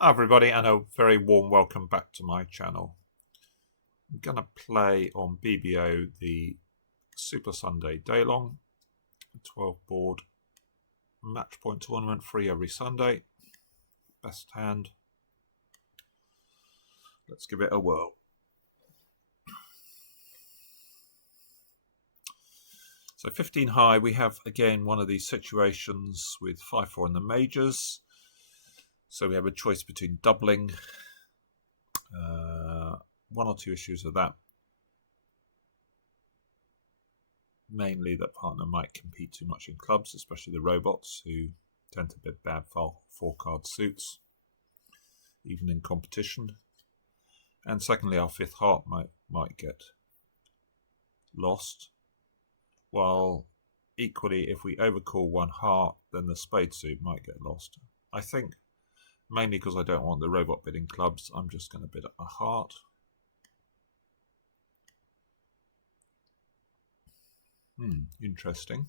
Hi everybody, and a very warm welcome back to my channel. I'm going to play on BBO the Super Sunday Daylong 12 board Matchpoint tournament, free every Sunday. Best hand. Let's give it a whirl. So 15 high, we have again one of these situations with 5-4 in the majors. So we have a choice between doubling. One or two issues with that. Mainly that partner might compete too much in clubs, especially the robots who tend to be bad four-card suits, even in competition. And secondly, our fifth heart might get lost. While equally, if we overcall one heart, then the spade suit might get lost. I think mainly because I don't want the robot bidding clubs, I'm just going to bid a heart. Interesting.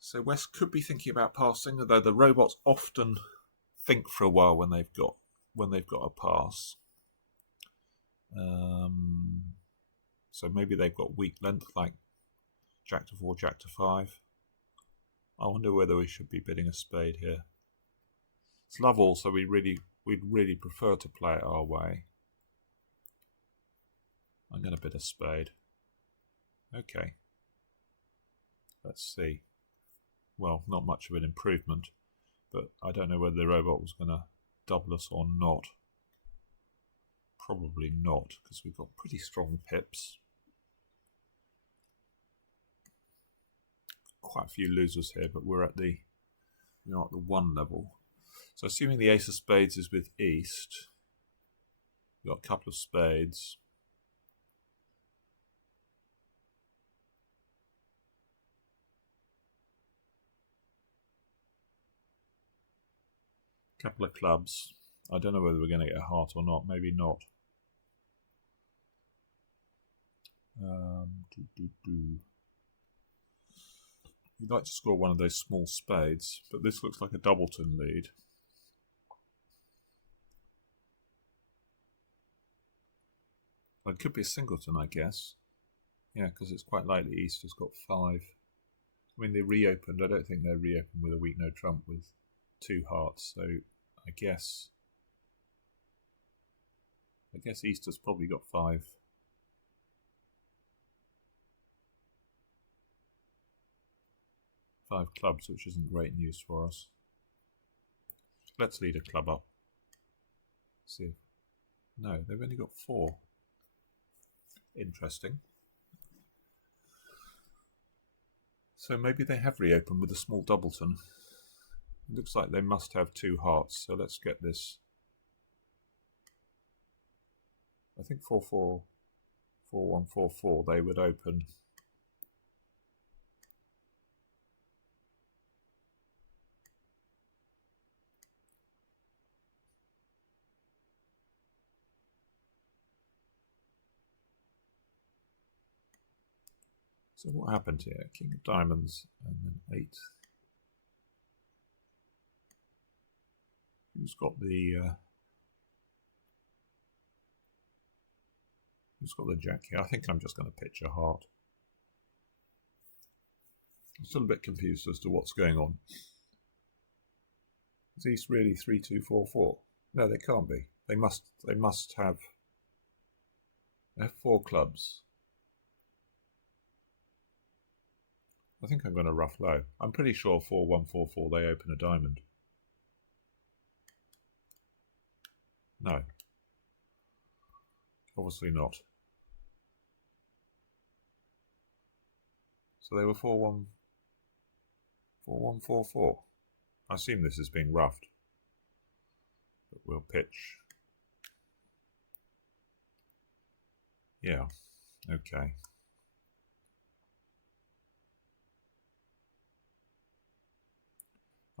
So West could be thinking about passing, although the robots often think for a while when they've got a pass. So maybe they've got weak length like Jack to 4, Jack to 5. I wonder whether we should be bidding a spade here. It's love all, so we'd really prefer to play it our way. I'm going to bid a spade. Okay. Let's see. Well, not much of an improvement, but I don't know whether the robot was going to double us or not. Probably not, because we've got pretty strong pips. Quite a few losers here, but we're at the 1 level. So assuming the ace of spades is with East, we've got a couple of spades. Couple of clubs. I don't know whether we're going to get a heart or not. Maybe not. We'd like to score one of those small spades, but this looks like a doubleton lead. Well, it could be a singleton, I guess. Yeah, because it's quite likely East has got 5. I mean, they reopened. I don't think they're reopened with a weak no trump with 2 hearts. So I guess East has probably got 5. Five clubs, which isn't great news for us. Let's lead a club up. See. No, they've only got 4. Interesting. So maybe they have reopened with a small doubleton. It looks like they must have 2 hearts, so let's get this. I think 4-4, 4-1, 4-4, they would open. So what happened here? King of diamonds and then 8. Who's got the jack here? I think I'm just going to pitch a heart. I'm still a bit confused as to what's going on. Is East really 3-2-4-4? No, they can't be. They must have. They have 4 clubs. I think I'm going to rough low. I'm pretty sure 4-1-4-4 they open a diamond. No. Obviously not. So they were 4-1, 4-1-4-4. I assume this is being roughed. But we'll pitch. Yeah. Okay.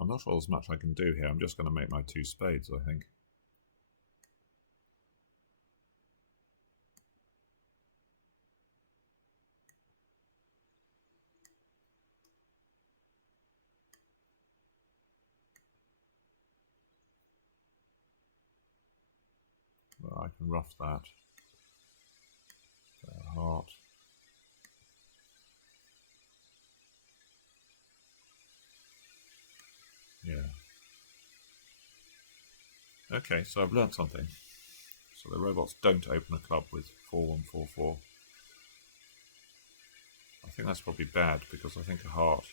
I'm not sure there's much I can do here. I'm just going to make my 2 spades, I think. I can rough that. Heart. Yeah. Okay, so I've learnt something. So the robots don't open a club with 4144. I think that's probably bad because I think a heart,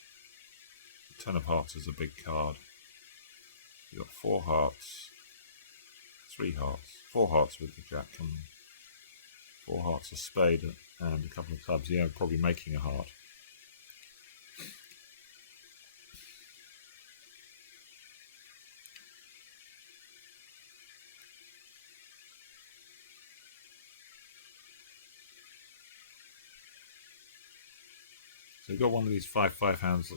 10 of hearts is a big card. You've got 4 hearts, 3 hearts, 4 hearts with the jack and 4 hearts, a spade and a couple of clubs. Yeah, probably making a heart. So you've got one of these 5-5 hands.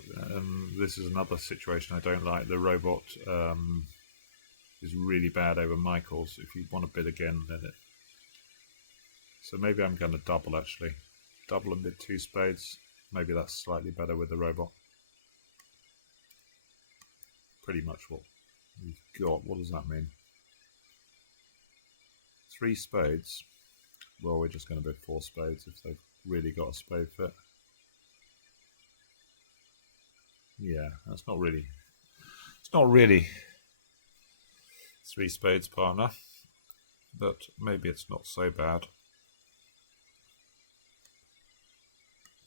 This is another situation I don't like. The robot is really bad over Michael's. If you want to bid again, then it. So maybe I'm going to double actually. Double and bid 2 spades. Maybe that's slightly better with the robot. Pretty much what we've got. What does that mean? 3 spades. Well, we're just going to bid 4 spades if they've really got a spade fit. Yeah, that's not really. It's not really 3 spades, partner. But maybe it's not so bad.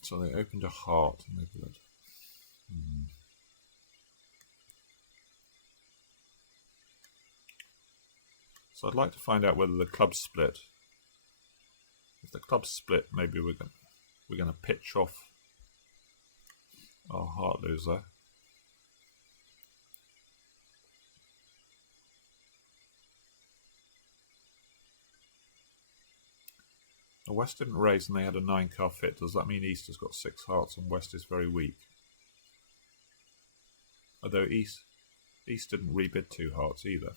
So they opened a heart and they bid. So I'd like to find out whether the clubs split. If the clubs split, maybe we're going to pitch off our heart loser. The West didn't raise and they had a 9-card fit. Does that mean East has got 6 hearts and West is very weak? Although East didn't rebid 2 hearts either.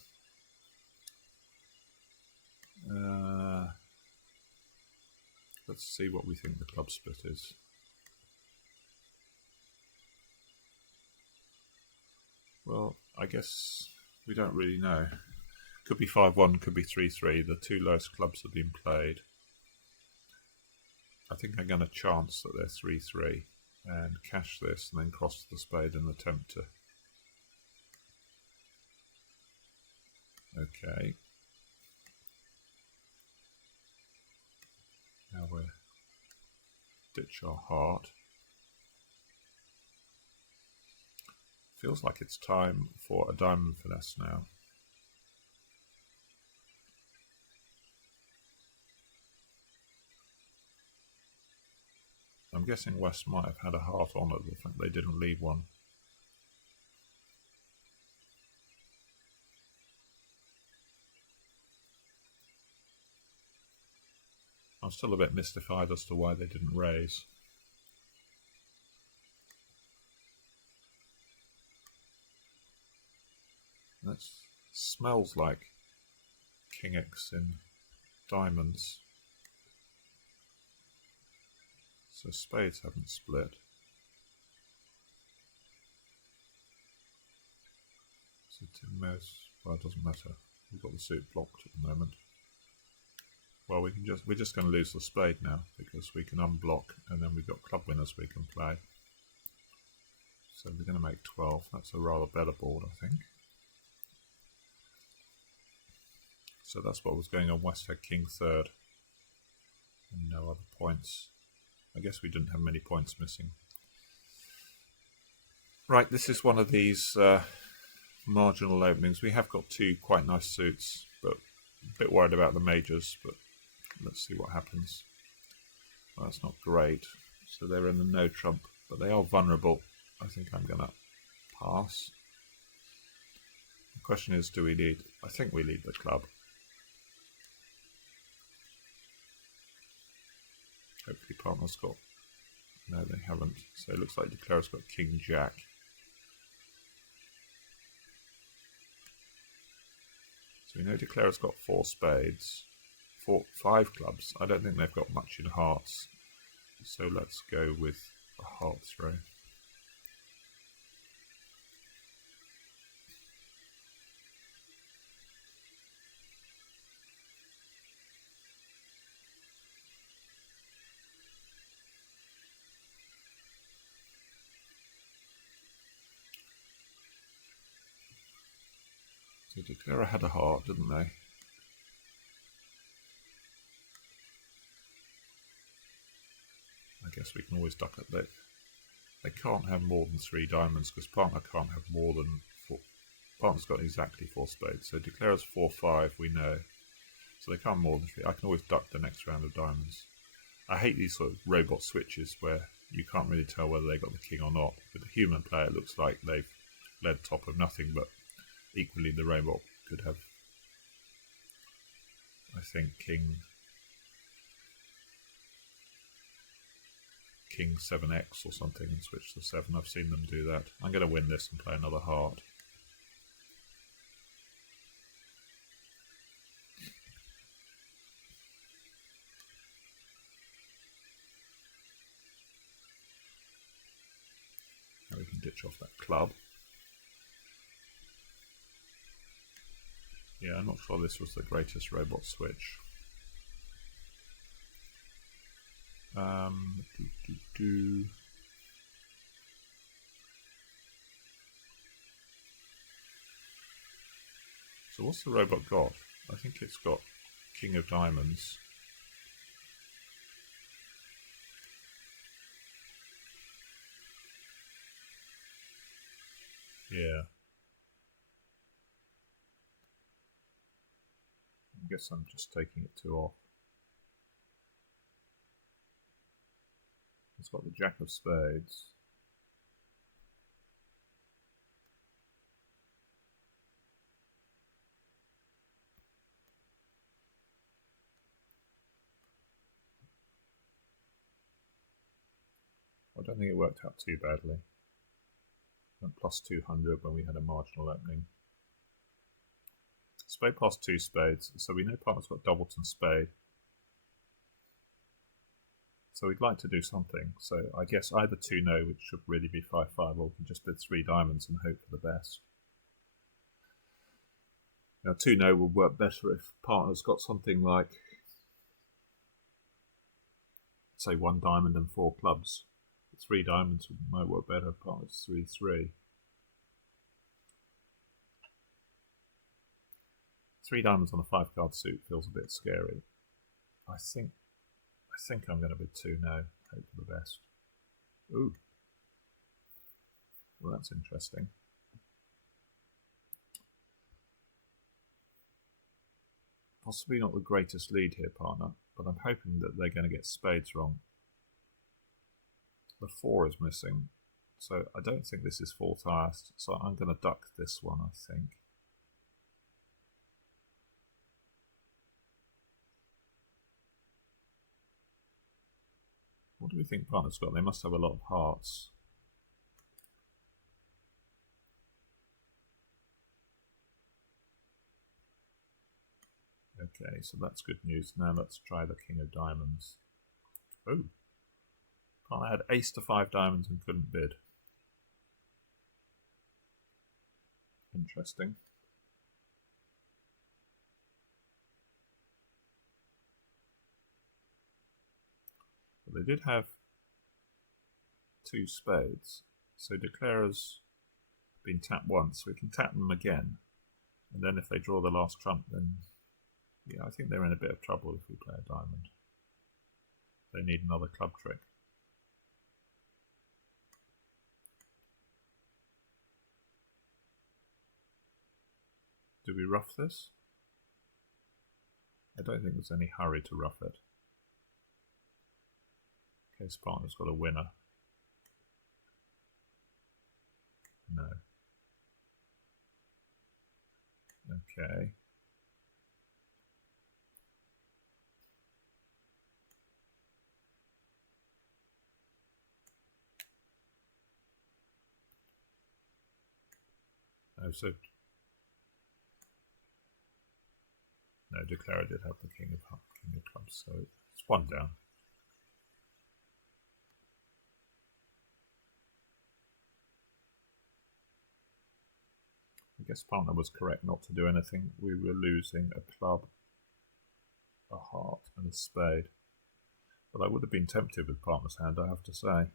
Let's see what we think the club split is. Well, I guess we don't really know. Could be 5-1, could be 3-3. The 2 lowest clubs have been played. I think I'm going to chance that they're 3-3 and cash this and then cross the spade and attempt to. Okay. Now we'll ditch our heart. Feels like it's time for a diamond finesse now. I'm guessing West might have had a heart on it, the fact they didn't leave one. I'm still a bit mystified as to why they didn't raise. That smells like King X in diamonds. So spades haven't split. So Tim Mouse, well, it doesn't matter. We've got the suit blocked at the moment. Well, we're just going to lose the spade now because we can unblock and then we've got club winners we can play. So we're going to make 12. That's a rather better board, I think. So that's what was going on. West had King third and no other points. I guess we didn't have many points missing. Right, this is one of these marginal openings. We have got 2 quite nice suits, but a bit worried about the majors, but let's see what happens. Well, that's not great. So they're in the no trump, but they are vulnerable. I think I'm going to pass. The question is, do we lead? I think we lead the club. Hopefully partner's got. No, they haven't. So it looks like Declarer's got King Jack. So we know Declarer's got 4 spades. 5 clubs. I don't think they've got much in hearts. So let's go with a heart throw. So Declare had a heart, didn't they? I guess we can always duck at that. They can't have more than 3 diamonds because partner can't have more than 4. Partner's got exactly 4 spades. So Declare has 4-5, we know. So they can't have more than 3. I can always duck the next round of diamonds. I hate these sort of robot switches where you can't really tell whether they got the king or not. With the human player, it looks like they've led top of nothing, but equally the robot could have, I think, king 7x or something and switch to 7. I've seen them do that. I'm going to win this and play another heart. Now we can ditch off that club. Yeah, I'm not sure this was the greatest robot switch. So what's the robot got? I think it's got King of Diamonds. Yeah. I guess I'm just taking it 2 off. It's got the Jack of Spades. I don't think it worked out too badly. Went plus 200 when we had a marginal opening. Spade past 2 spades, so we know partner's got doubleton spade. So we'd like to do something. So I guess either 2-no, which should really be 5-5, or we can just bid 3 diamonds and hope for the best. Now 2-no will work better if partner's got something like, say, 1 diamond and 4 clubs. 3 diamonds might work better if partner's 3-3. 3 diamonds on a 5-card suit feels a bit scary. I think I'm going to bid 2-no, hope for the best. Ooh. Well, that's interesting. Possibly not the greatest lead here, partner, but I'm hoping that they're going to get spades wrong. The 4 is missing, so I don't think this is 4th highest, so I'm going to duck this one, I think. What do we think partner's got? They must have a lot of hearts. Okay, so that's good news. Now let's try the King of Diamonds. Oh, partner had ace to 5 diamonds and couldn't bid. Interesting. But they did have 2 spades, so Declarer's been tapped once, so we can tap them again. And then if they draw the last trump, then yeah, I think they're in a bit of trouble if we play a diamond. They need another club trick. Do we rough this? I don't think there's any hurry to rough it. Case partner's got a winner. No. Okay. Oh, so no, Declarer did have the King of Clubs, so it's 1 down. I guess partner was correct not to do anything. We were losing a club, a heart, and a spade. But I would have been tempted with partner's hand, I have to say.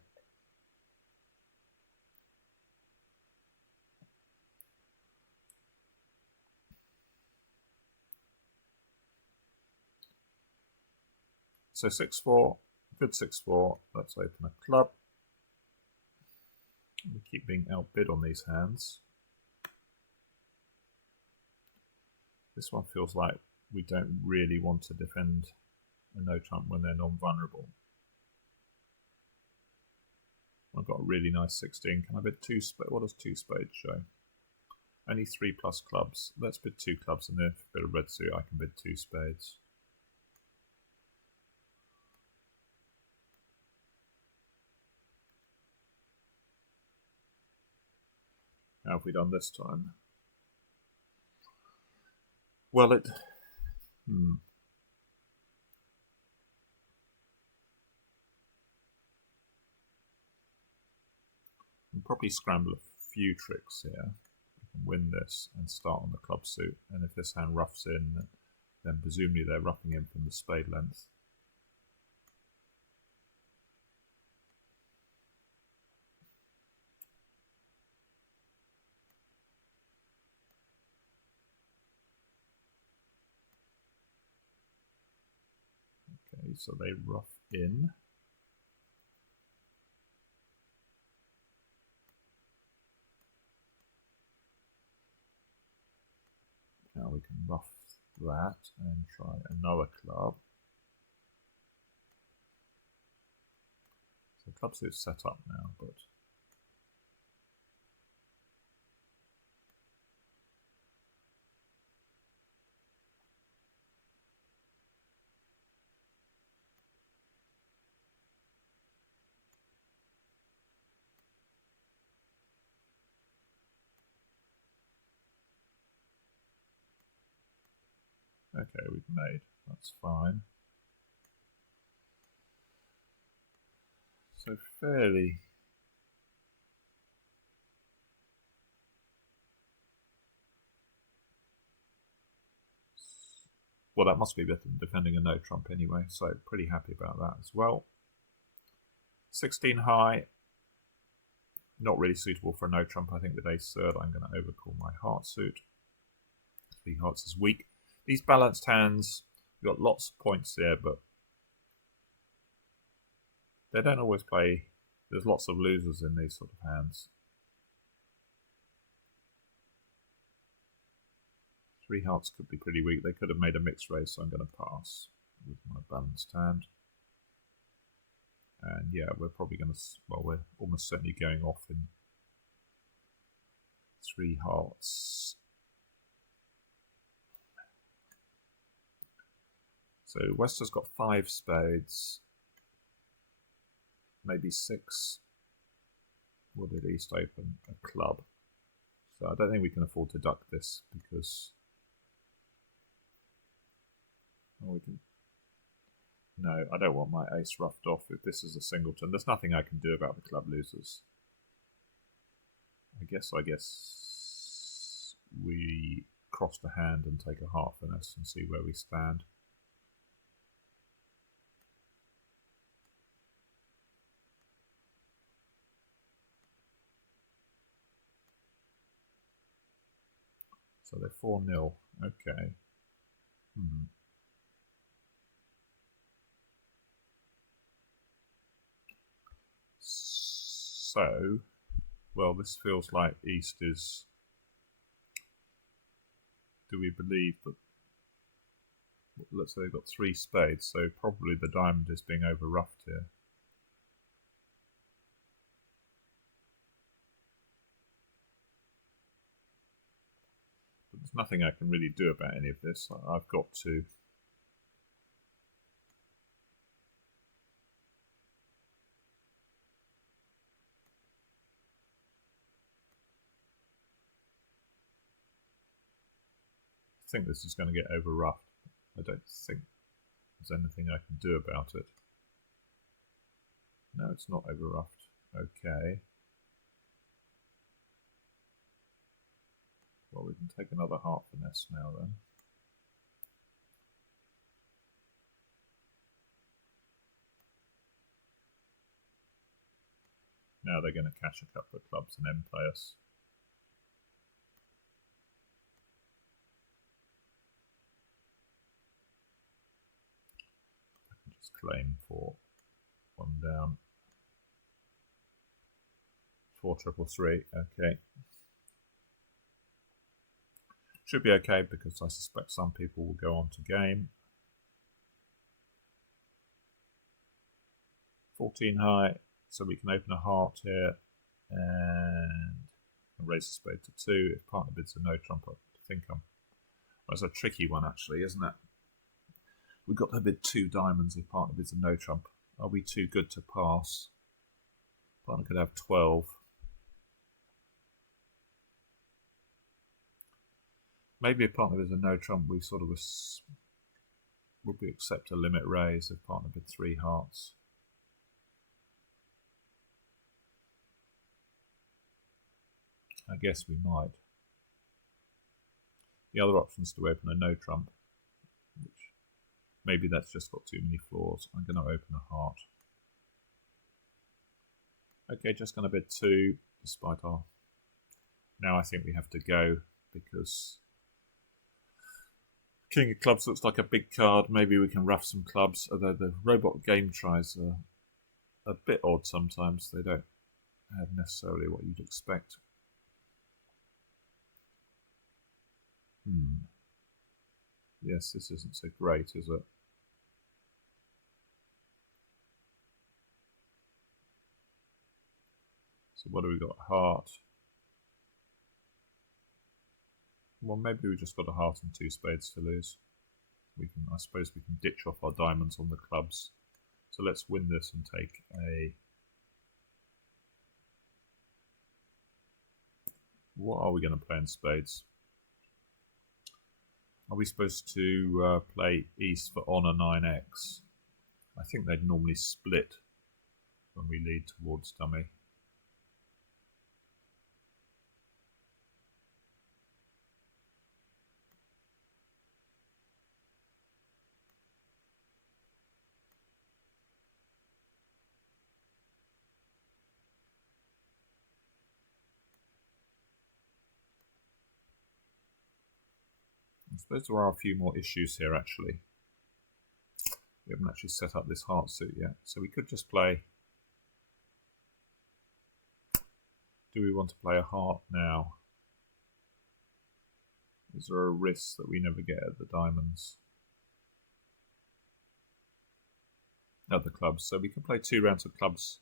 So 6-4, good 6-4. Let's open a club. We keep being outbid on these hands. This one feels like we don't really want to defend a no trump when they're non-vulnerable. I've got a really nice 16. Can I bid 2 spades? What does 2 spades show? Only 3 plus clubs. Let's bid 2 clubs, and then if a bit of red suit, I can bid 2 spades. How have we done this time? Well, I'll probably scramble a few tricks here. We can win this and start on the club suit, and if this hand roughs in, then presumably they're roughing in from the spade length. Okay, so they rough in. Now we can rough that and try another club. So the club suit's set up now, but okay, we've made. That's fine. So fairly. Well, that must be better than defending a no trump anyway, so pretty happy about that as well. 16 high, not really suitable for a no trump. I think with ace third, I'm going to overcall my heart suit. 3 hearts is weak. These balanced hands, you've got lots of points there, but they don't always play. There's lots of losers in these sort of hands. 3 hearts could be pretty weak. They could have made a mixed raise, so I'm going to pass with my balanced hand. And yeah, we're probably going to, well, we're almost certainly going off in 3 hearts. So West has got 5 spades, maybe 6. What did East open? A club. So I don't think we can afford to duck this because we can. No, I don't want my ace roughed off if this is a singleton. There's nothing I can do about the club losers. I guess we cross the hand and take a heart finesse and see where we stand. So they're 4-0. Okay. So, well, this feels like East is. Do we believe that? Let's say they've got 3 spades, so probably the diamond is being over roughed here. But there's nothing I can really do about any of this. I've got to. I think this is going to get over roughed. I don't think there's anything I can do about it. No, it's not over roughed. Okay. Well, we can take another heart finesse now then. Now they're going to cash a couple of clubs and end play us. I can just claim for 1 down. 4-3-3, okay. Should be okay because I suspect some people will go on to game. 14 high, so we can open a heart here and raise the spade to 2. If partner bids a no trump, I think well, it's a tricky one actually, isn't it? We've got to bid 2 diamonds if partner bids a no trump. Are we too good to pass? Partner could have 12. Maybe if partner bids a no trump, we sort of would we accept a limit raise if partner bid 3 hearts? I guess we might. The other option is to open a no trump, which maybe that's just got too many floors. I'm going to open a heart. Okay, just going to bid 2 despite our... Now I think we have to go because King of Clubs looks like a big card. Maybe we can rough some clubs, although the robot game tries are a bit odd sometimes. They don't have necessarily what you'd expect. Yes, this isn't so great, is it? So what do we got? Heart. Well, maybe we just got a heart and 2 spades to lose. We can, I suppose, we can ditch off our diamonds on the clubs. So let's win this and take a... What are we going to play in spades? Are we supposed to play East for Honor 9x? I think they'd normally split when we lead towards dummy. I suppose there are a few more issues here actually. We haven't actually set up this heart suit yet, so we could just play... Do we want to play a heart now? Is there a risk that we never get at the diamonds? At the clubs, so we can play 2 rounds of clubs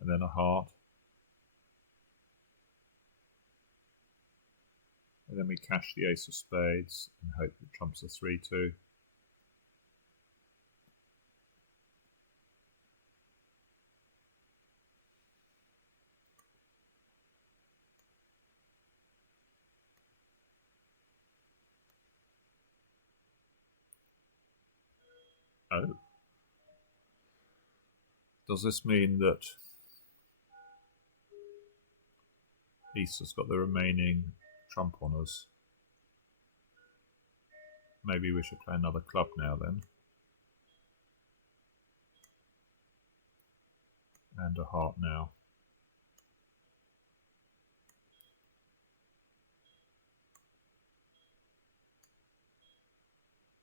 and then a heart. And then we cash the ace of spades and hope that trumps a 3-2. Oh. Does this mean that East has got the remaining trump on us? Maybe we should play another club now then. And a heart now.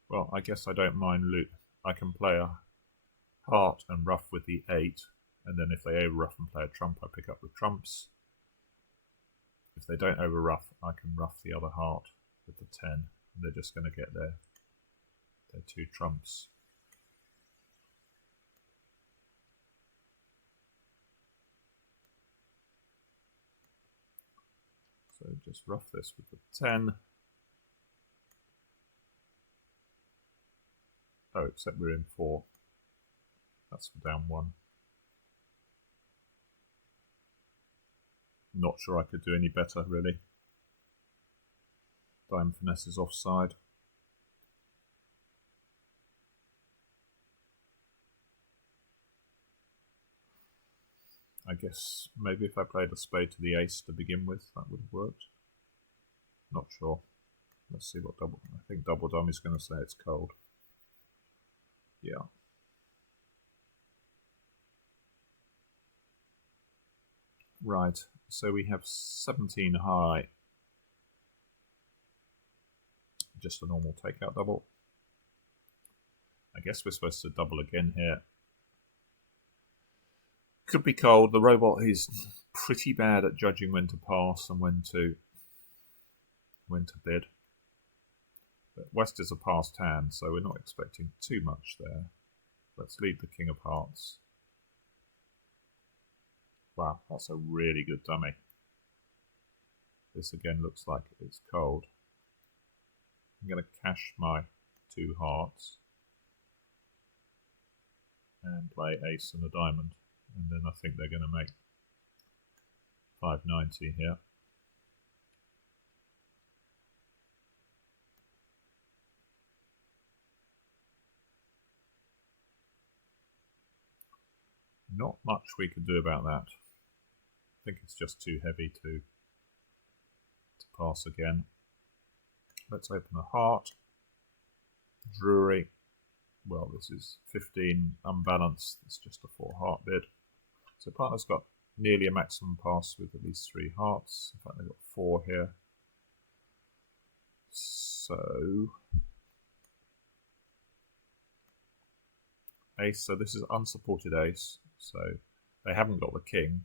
Well, I guess I don't mind loot. I can play a heart and ruff with the 8, and then if they over ruff and play a trump, I pick up with trumps. If they don't over ruff, I can ruff the other heart with the 10. And they're just going to get their 2 trumps. So just ruff this with the 10. Oh, except we're in 4. That's for down 1. Not sure I could do any better, really. Diamond finesse is offside. I guess maybe if I played a spade to the ace to begin with, that would have worked. Not sure. Let's see what double... I think double dummy's going to say it's cold. Yeah. Right, so we have 17 high. Just a normal takeout double. I guess we're supposed to double again here Could be cold. The robot is pretty bad at judging when to pass and when to bid. But West is a passed hand, so we're not expecting too much there. Let's lead the King of Hearts. Wow, that's a really good dummy. This again looks like it's cold. I'm going to cash my 2 hearts and play ace and a diamond, and then I think they're going to make 590 here. Not much we can do about that. I think it's just too heavy to pass again. Let's open a heart. Drury. Well, this is 15 unbalanced. It's just a 4 heart bid. So partner's got nearly a maximum pass with at least 3 hearts. In fact, they've got 4 here. So ace. So this is unsupported ace. So they haven't got the king.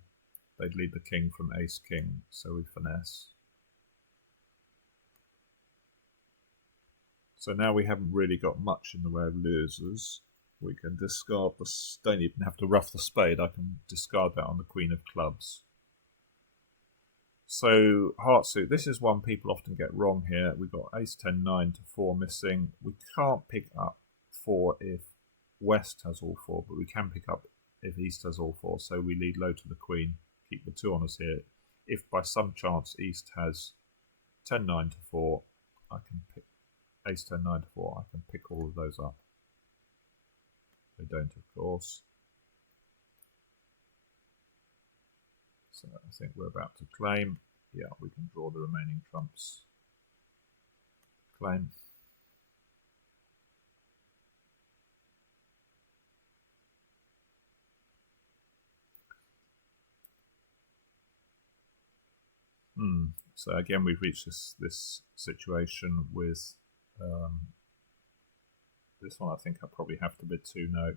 They'd lead the king from ace king. So we finesse. So now we haven't really got much in the way of losers. We can discard the, don't even have to ruff the spade, I can discard that on the Queen of Clubs. So heart suit, this is one people often get wrong here. We've got ace 10 9 to 4 missing. We can't pick up 4 if West has all 4, but we can pick up if East has all 4. So we lead low to the Queen, keep the 2 on us here. If by some chance East has 10 9 to 4, I can pick ace 10 9 to 4, I can pick all of those up. They don't, of course. So I think we're about to claim. Yeah, we can draw the remaining trumps. Claim. So again, we've reached this situation with this one. I think I probably have to bid 2 no.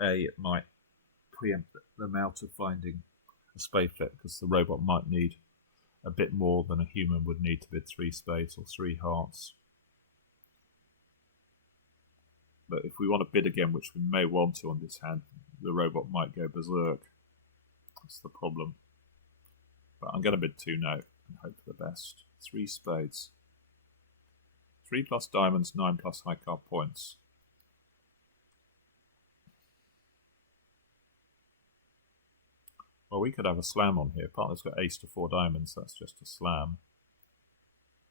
It might preempt them out of finding a spade flip because the robot might need a bit more than a human would need to bid 3 spades or 3 hearts. But if we want to bid again, which we may want to on this hand, the robot might go berserk. That's the problem. But I'm going to bid 2 no and hope for the best. 3 spades. 3 plus diamonds, 9 plus high card points. Well, we could have a slam on here. Partner's got ace to 4 diamonds. That's just a slam.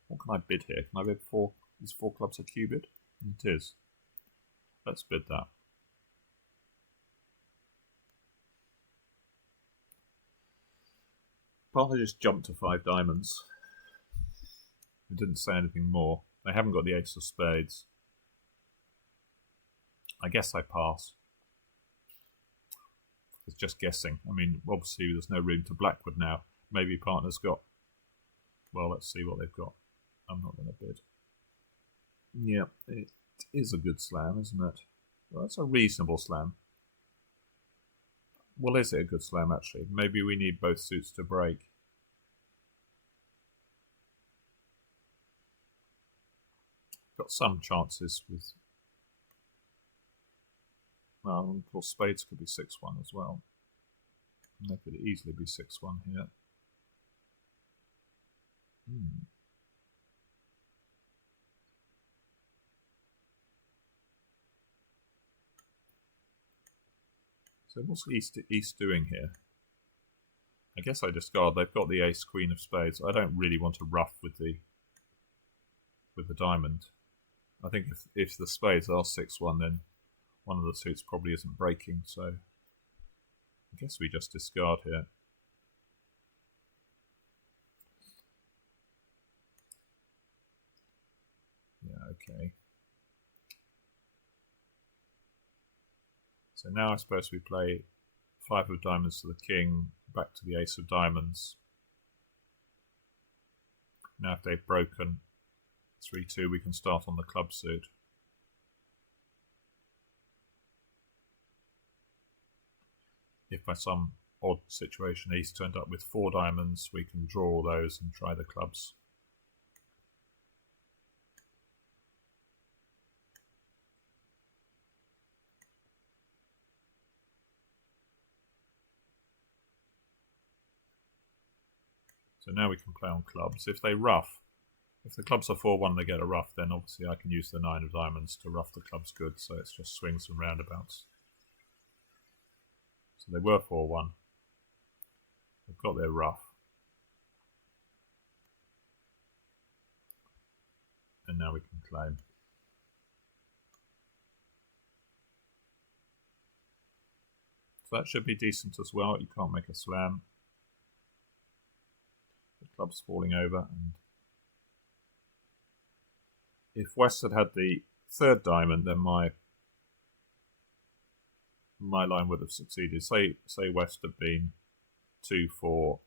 What can I bid here? Can I bid 4? Is 4 clubs a Q bid? It is. Let's bid that. Partner just jumped to 5 diamonds. It didn't say anything more. They haven't got the ace of spades. I guess I pass. It's just guessing. I mean, obviously there's no room to Blackwood now. Maybe partner's got... Well, let's see what they've got. I'm not going to bid. Yeah, it is a good slam, isn't it? Well, that's a reasonable slam. Well, is it a good slam, actually? Maybe we need both suits to break. Got some chances with... Well, of course, spades could be 6-1 as well. And they could easily be 6-1 here. So what's East doing here? I guess I discard. They've got the ace queen of spades. I don't really want to ruff with the diamond. I think if the spades are 6-1, then one of the suits probably isn't breaking, so I guess we just discard here. Yeah, okay. So now I suppose we play 5 of diamonds to the king, back to the ace of diamonds. Now if they've broken 3-2, we can start on the club suit. if by some odd situation East turned up with 4 diamonds, we can draw all those and try the clubs. So now we can play on clubs. If they ruff, if the clubs are 4-1, they get a ruff, then obviously I can use the 9 of diamonds to ruff the clubs good, so it's just swings and roundabouts. So they were 4-1. They've got their ruff. And now we can claim. So that should be decent as well. You can't make a slam. The club's falling over, and if West had had the 3rd diamond, then my line would have succeeded. Say West had been 2-4,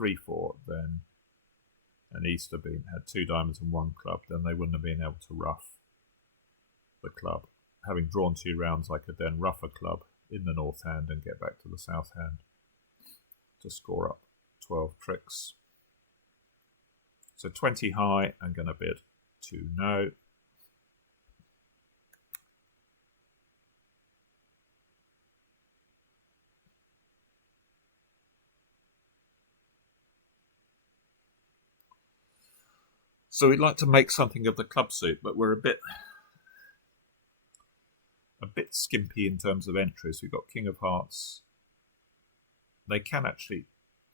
3-4, then and East had had 2 diamonds and 1 club, then they wouldn't have been able to ruff the club. Having drawn 2 rounds, I could then ruff a club in the north hand and get back to the south hand to score up 12 tricks. So 20 high, I'm going to bid 2 no. So we'd like to make something of the club suit, but we're a bit skimpy in terms of entries. We've got King of Hearts. They can actually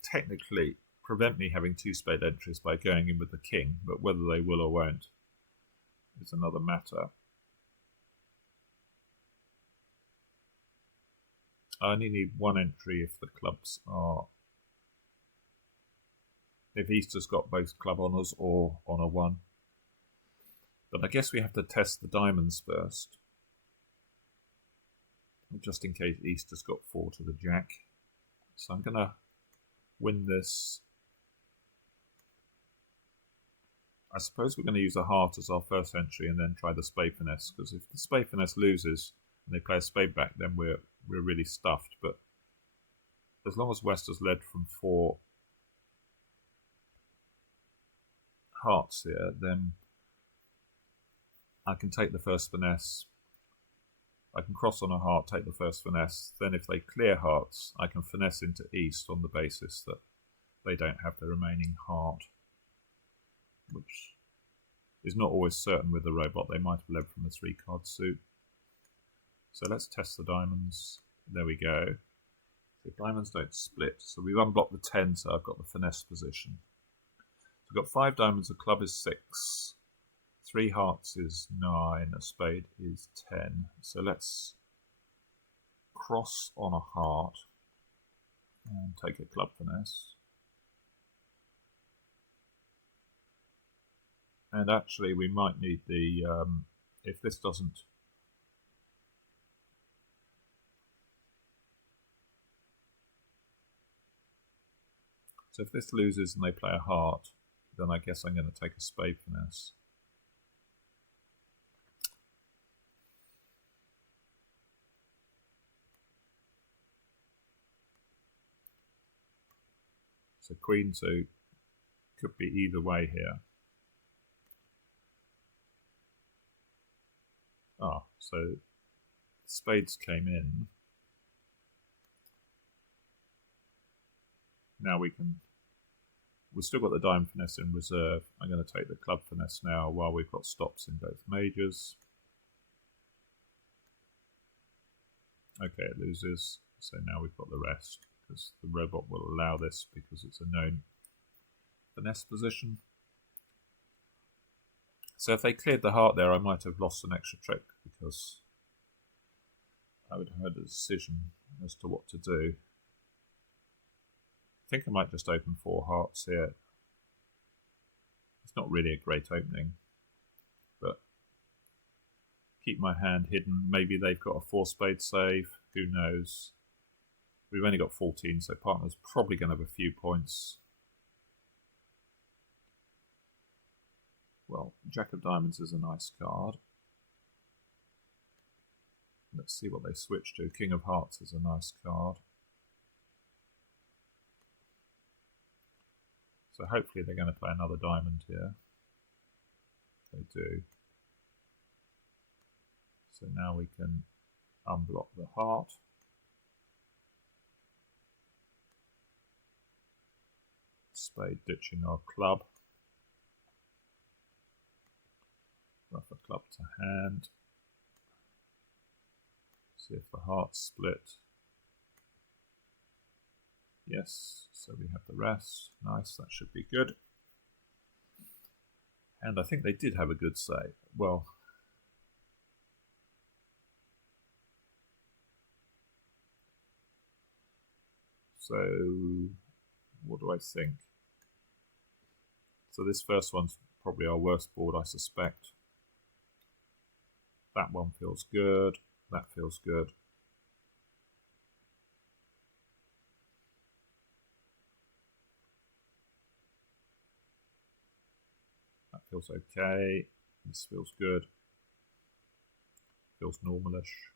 technically prevent me having 2 spade entries by going in with the king, but whether they will or won't is another matter. I only need 1 entry if the clubs are, if East has got both club honours or honour 1. But I guess we have to test the diamonds first, just in case East has got 4 to the jack. So I'm going to win this. I suppose we're going to use a heart as our first entry and then try the spade finesse, because if the spade finesse loses and they play a spade back, then we're really stuffed. But as long as West has led from 4 hearts here, then I can take the first finesse. I can cross on a heart, take the first finesse. Then if they clear hearts, I can finesse into East on the basis that they don't have the remaining heart, which is not always certain with the robot. They might have led from a 3-card suit. So let's test the diamonds. There we go. The diamonds don't split. So we've unblocked the 10, so I've got the finesse position. So we've got 5 diamonds, a club is 6. 3 hearts is 9, a spade is 10. So let's cross on a heart and take a club finesse. And actually we might need the, if this doesn't, so if this loses and they play a heart, then I guess I'm going to take a spade finesse. So queen suit could be either way here. So spades came in. Now we've still got the diamond finesse in reserve. I'm going to take the club finesse now while we've got stops in both majors. Okay, it loses, so now we've got the rest, because the robot will allow this because it's a known finesse position. So if they cleared the heart there, I might have lost an extra trick, because I would have had a decision as to what to do. I think I might just open 4 hearts here. It's not really a great opening, but keep my hand hidden. Maybe they've got a 4 spade save, who knows. We've only got 14, so partner's probably going to have a few points. Well, Jack of Diamonds is a nice card. Let's see what they switch to. King of Hearts is a nice card. So hopefully they're going to play another diamond here. They do. So now we can unblock the heart. Spade ditching our club. Rough a club to hand. See if the hearts split. Yes, so we have the rest. Nice, that should be good. And I think they did have a good say. Well, so what do I think? So this first one's probably our worst board, I suspect. That one feels good. That feels good. That feels okay. This feels good. Feels normalish.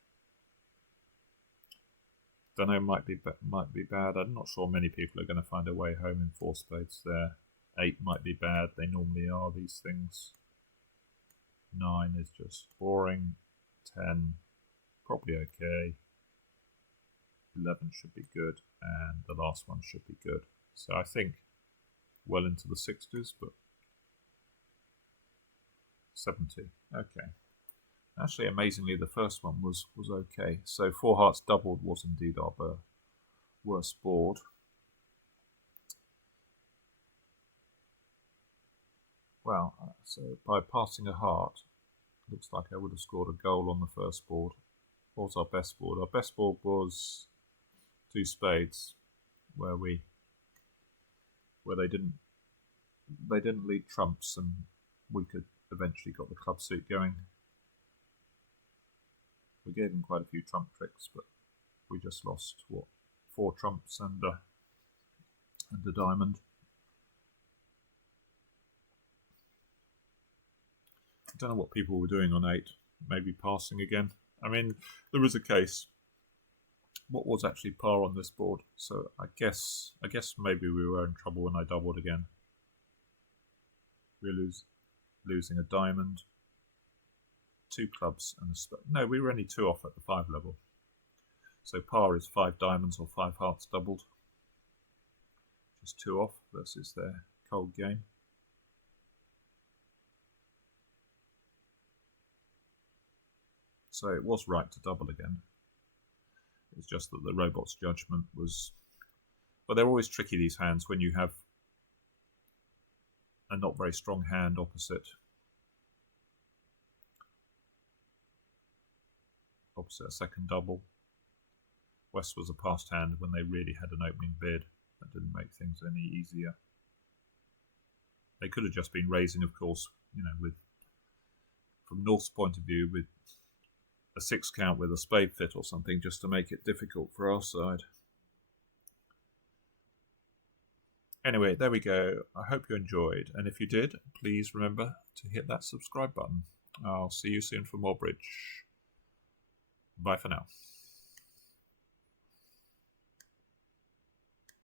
Don't know, might be bad. I'm not sure many people are going to find a way home in 4 spades there. 8 might be bad. They normally are, these things. 9 is just boring. 10 probably okay. 11 should be good, and the last one should be good. So I think well into the 60s, but 70. Okay. Actually, amazingly, the first one was okay. So 4 hearts doubled was indeed our worst board. Well, so by passing a heart, looks like I would have scored a goal on the first board. What was our best board? Our best board was 2 spades, where they didn't lead trumps, and we could eventually got the club suit going. We gave them quite a few trump tricks, but we just lost, what, 4 trumps and a diamond. I don't know what people were doing on 8. Maybe passing again. I mean, there was a case. What was actually par on this board? So I guess maybe we were in trouble when I doubled again. We're losing a diamond, 2 clubs and a spade. No, we were only 2 off at the 5 level. So par is 5 diamonds or 5 hearts doubled. Just 2 off versus their cold game. So it was right to double again. It's just that the robot's judgment was... But they're always tricky, these hands, when you have a not very strong hand opposite a second double. West was a passed hand when they really had an opening bid. That didn't make things any easier. They could have just been raising, of course, you know, from North's point of view, with a 6 count with a spade fit or something, just to make it difficult for our side. Anyway, there we go. I hope you enjoyed, and if you did, please remember to hit that subscribe button. I'll see you soon for more bridge. Bye for now.